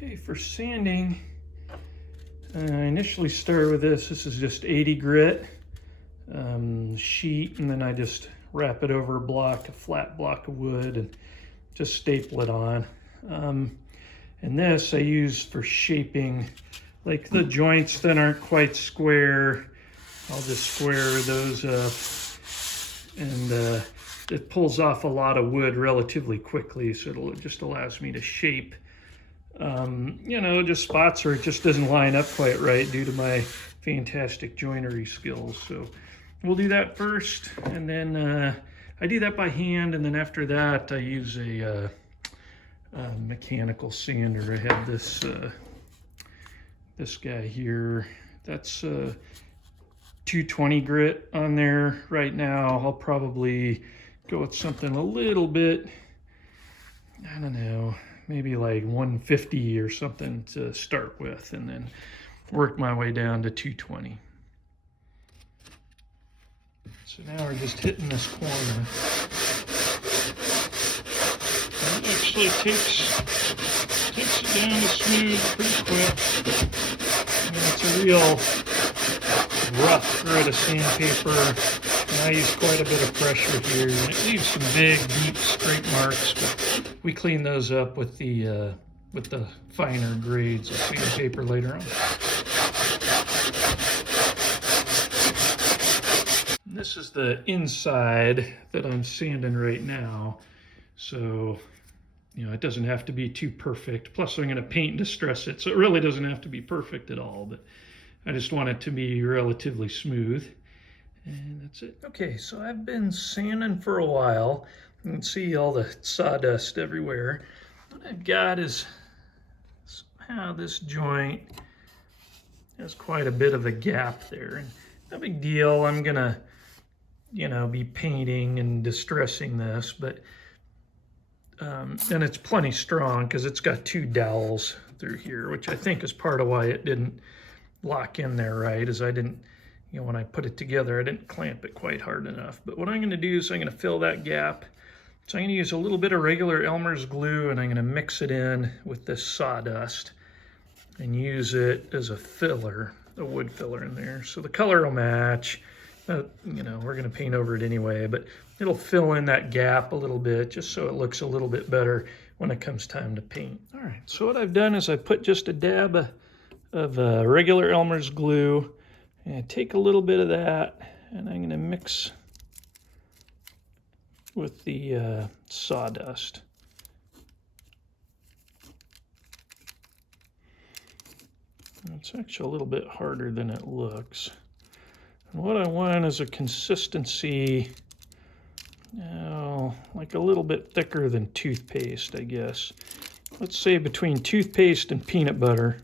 Okay, for sanding, I initially start with this. This is just 80 grit sheet, and then I just wrap it over a flat block of wood, and just staple it on. And this I use for shaping, like the joints that aren't quite square. I'll just square those up, and it pulls off a lot of wood relatively quickly, so it just allows me to shape just spots where it just doesn't line up quite right due to my fantastic joinery skills. So we'll do that first, and then I do that by hand, and then after that I use a mechanical sander. I have this this guy here. That's 220 grit on there right now. I'll probably go with something a little bit, I don't know, maybe like 150 or something to start with, and then work my way down to 220. So now we're just hitting this corner. It actually takes it down to smooth pretty quick. It's a real rough grit of sandpaper, and I use quite a bit of pressure here. And it leaves some big, deep, straight marks, but we clean those up with the finer grades of sandpaper later on. This is the inside that I'm sanding right now, so it doesn't have to be too perfect. Plus I'm going to paint and distress it, so it really doesn't have to be perfect at all, but I just want it to be relatively smooth, and that's it. Okay, so I've been sanding for a while. You can see all the sawdust everywhere. What I've got is somehow this joint has quite a bit of a gap there, and no big deal. I'm gonna be painting and distressing this, but and it's plenty strong because it's got two dowels through here, which I think is part of why it didn't lock in there right, is I didn't, when I put it together, I didn't clamp it quite hard enough. But what I'm going to do is I'm going to fill that gap. So I'm going to use a little bit of regular Elmer's glue, and I'm going to mix it in with this sawdust and use it as a filler, a wood filler in there. So the color will match. We're going to paint over it anyway, but it'll fill in that gap a little bit just so it looks a little bit better when it comes time to paint. All right, so what I've done is I put just a dab of regular Elmer's glue, and I take a little bit of that, and I'm going to mix with the sawdust. It's actually a little bit harder than it looks. And what I want is a consistency, like a little bit thicker than toothpaste, I guess. Let's say between toothpaste and peanut butter.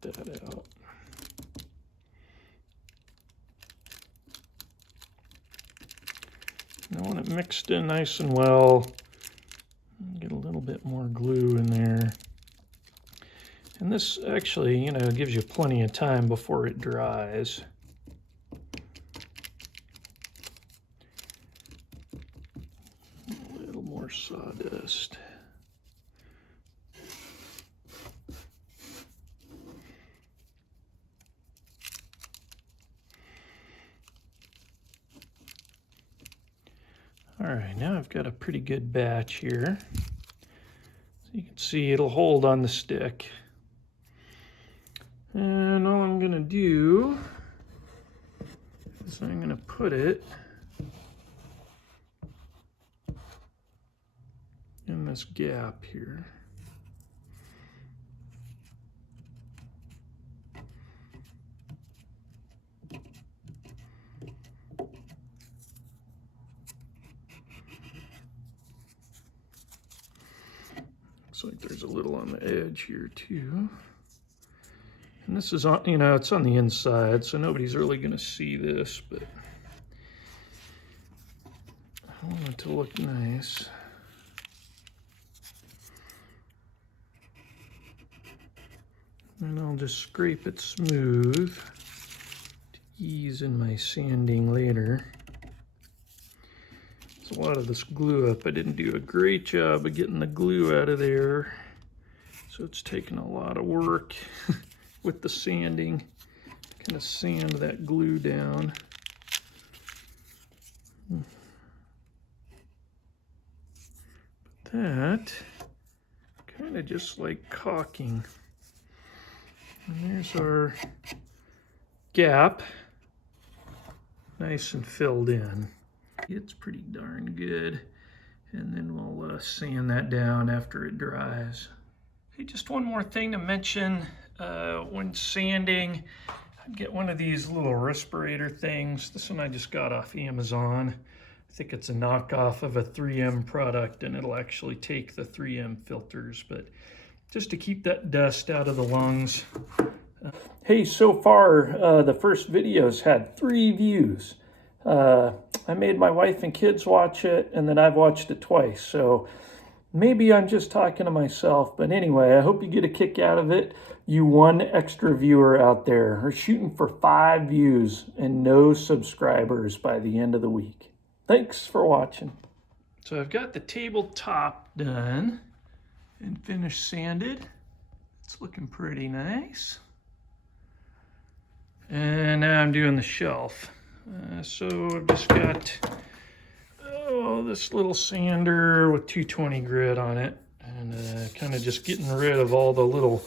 Get that out. And I want it mixed in nice and well. Get a little bit more glue in there. And this actually, gives you plenty of time before it dries. A little more sawdust. All right, now I've got a pretty good batch here. So you can see it'll hold on the stick. And all I'm gonna do is I'm gonna put it in this gap here. Looks like there's a little on the edge here too. And this is on, it's on the inside, so nobody's really going to see this, but I want it to look nice. And I'll just scrape it smooth to ease in my sanding later. a lot of this glue up. I didn't do a great job of getting the glue out of there. So it's taken a lot of work with the sanding. Kind of sand that glue down. But that, kind of just like caulking. And there's our gap. Nice and filled in. It's pretty darn good. And then we'll sand that down after it dries. Hey, just one more thing to mention. When sanding, I'd get one of these little respirator things. This one I just got off Amazon. I think it's a knockoff of a 3M product, and it'll actually take the 3M filters, but just to keep that dust out of the lungs. Hey, so far, the first video's had 3 views. I made my wife and kids watch it, and then I've watched it twice, so maybe I'm just talking to myself, but anyway, I hope you get a kick out of it. You one extra viewer out there are shooting for 5 views and no subscribers by the end of the week. Thanks for watching. So I've got the tabletop done and finished sanded. It's looking pretty nice. And now I'm doing the shelf. So I've just got this little sander with 220 grit on it, and kind of just getting rid of all the little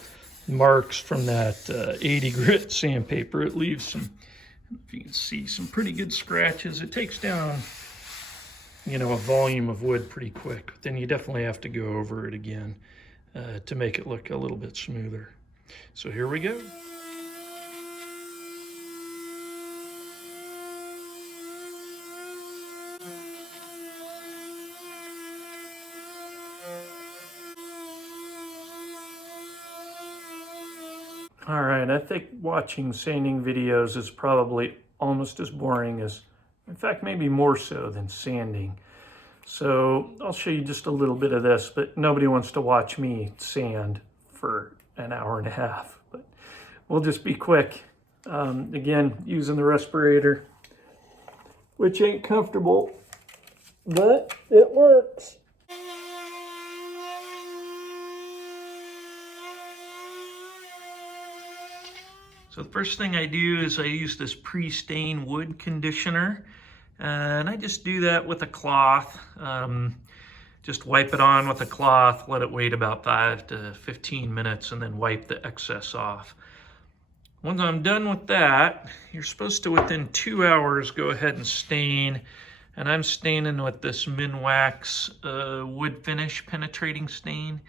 marks from that 80 grit sandpaper. It leaves some, if you can see, some pretty good scratches. It takes down, you know, a volume of wood pretty quick. But then you definitely have to go over it again to make it look a little bit smoother. So here we go. All right, I think watching sanding videos is probably almost as boring as, in fact, maybe more so than sanding. So I'll show you just a little bit of this, but nobody wants to watch me sand for an hour and a half. But we'll just be quick. Again, using the respirator, which ain't comfortable, but it works. So the first thing I do is I use this pre-stain wood conditioner, and I just do that with a cloth. Just wipe it on with a cloth, let it wait about 5 to 15 minutes, and then wipe the excess off. Once I'm done with that, you're supposed to, within 2 hours, go ahead and stain. And I'm staining with this Minwax wood finish penetrating stain.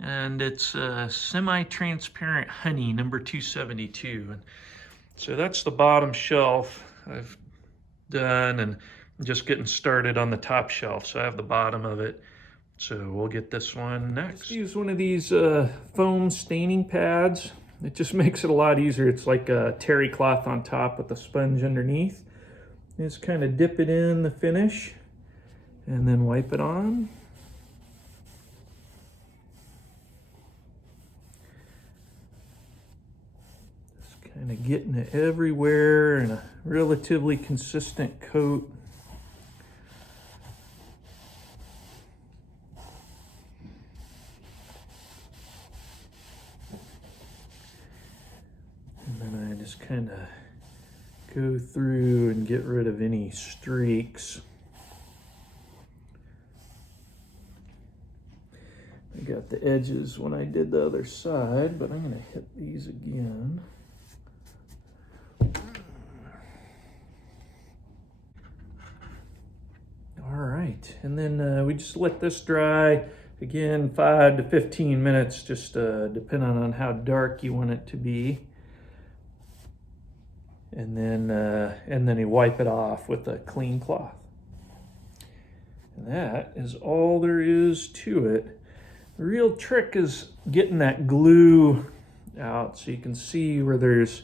And it's semi-transparent honey, number 272. And so that's the bottom shelf I've done, and I'm just getting started on the top shelf. So I have the bottom of it. So we'll get this one next. Just use one of these foam staining pads. It just makes it a lot easier. It's like a terry cloth on top with a sponge underneath. Just kind of dip it in the finish and then wipe it on. Kind of getting it everywhere in a relatively consistent coat. And then I just kind of go through and get rid of any streaks. I got the edges when I did the other side, but I'm going to hit these again. All right, and then we just let this dry, again, 5 to 15 minutes, just depending on how dark you want it to be. And then you wipe it off with a clean cloth. And that is all there is to it. The real trick is getting that glue out, so you can see where there's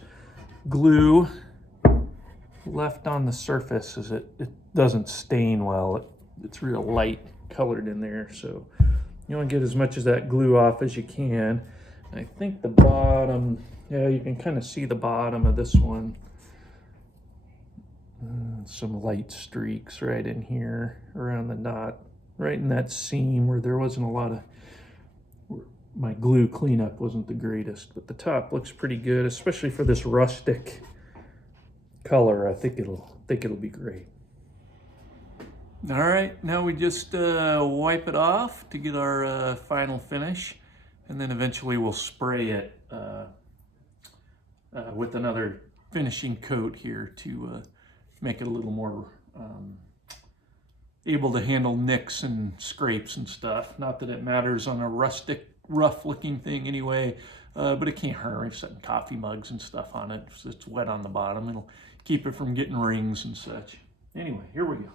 glue left on the surface, as it doesn't stain well. It's real light colored in there, so you want to get as much of that glue off as you can. And I think the bottom, yeah, you can kind of see the bottom of this one. Some light streaks right in here around the knot, right in that seam where there wasn't a lot of, my glue cleanup wasn't the greatest, but the top looks pretty good, especially for this rustic color. I think it'll be great. All right, now we just wipe it off to get our final finish, and then eventually we'll spray it with another finishing coat here to make it a little more able to handle nicks and scrapes and stuff. Not that it matters on a rustic, rough looking thing anyway, but it can't hurt. We're setting coffee mugs and stuff on it, so it's wet on the bottom. It'll keep it from getting rings and such. Anyway, here we go.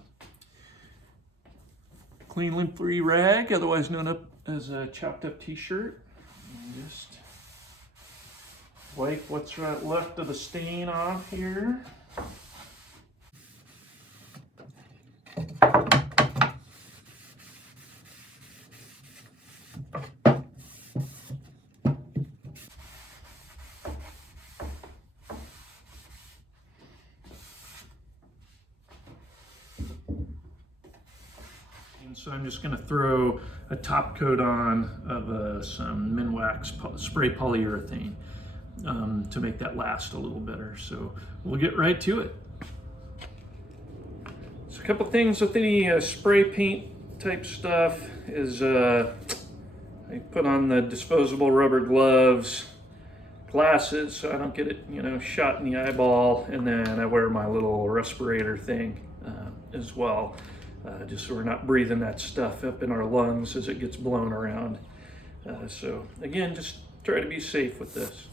Clean lint-free rag, otherwise known as a chopped up t-shirt. Just wipe what's left of the stain off here. So I'm just going to throw a top coat on of some Minwax spray polyurethane to make that last a little better. So we'll get right to it. So a couple things with any spray paint type stuff is I put on the disposable rubber gloves, glasses so I don't get it, shot in the eyeball, and then I wear my little respirator thing as well. Just so we're not breathing that stuff up in our lungs as it gets blown around. So again, just try to be safe with this.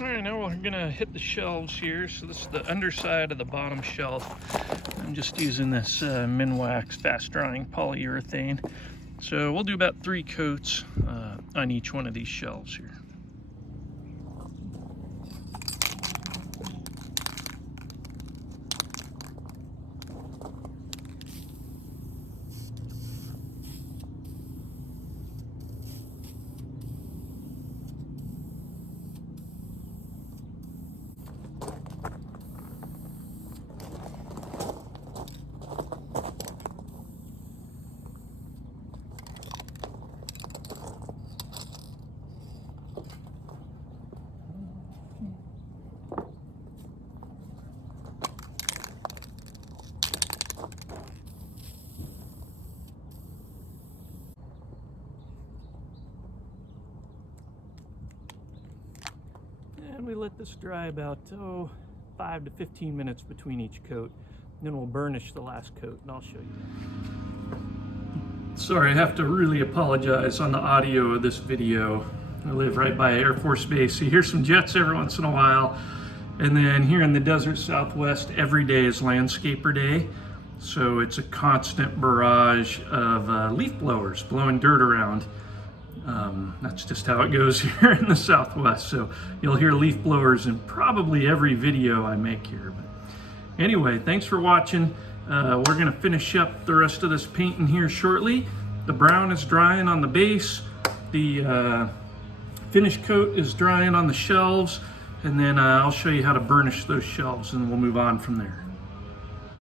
All right, now we're gonna hit the shelves here. So this is the underside of the bottom shelf. I'm just using this Minwax fast drying polyurethane. So we'll do about 3 coats on each one of these shelves here. And we let this dry about 5 to 15 minutes between each coat. Then we'll burnish the last coat, and I'll show you that. Sorry, I have to really apologize on the audio of this video. I live right by Air Force Base, so you hear some jets every once in a while. And then here in the desert Southwest, every day is Landscaper Day. So it's a constant barrage of leaf blowers blowing dirt around. That's just how it goes here in the Southwest. So you'll hear leaf blowers in probably every video I make here. But anyway, thanks for watching. We're gonna finish up the rest of this painting here shortly. The brown is drying on the base. The finish coat is drying on the shelves. and then I'll show you how to burnish those shelves, and we'll move on from there.